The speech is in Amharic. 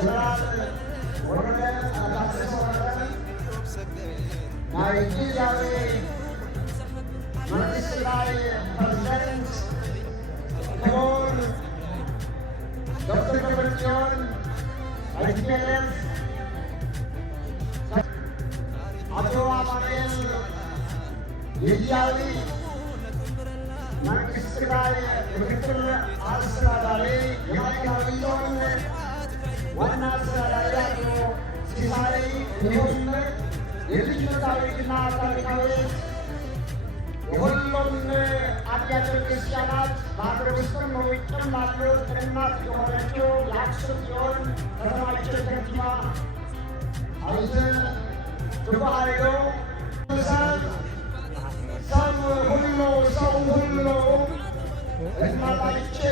ጀነራል ወረደ ታደሰ ወረደ ናይጄሪያዊ መንግስት ላይ ፕሬዝዳንት ክቡር ዶክተር ደብረጽዮን ቲፒኤልኤፍ አቶ አማኑኤል ጊዜያዊ መንግስት ትግራይ ምክትል አስተዳዳሪ የማዕከላዊ ዞን ዋና አስተዳዳሪ አቶ ሲሳይ እንዲሁም የልጅነታዊና ታሪካዊ የሁሉም አብያተ ክርስቲያናት በሀገር ውስጥም በውጭም ላሉት እናት የሆነችው የአክሱም ጽዮን ከተማችን ከንቲባ አይዘን ተባሃይሎ ሰው ሁሉ እናታችን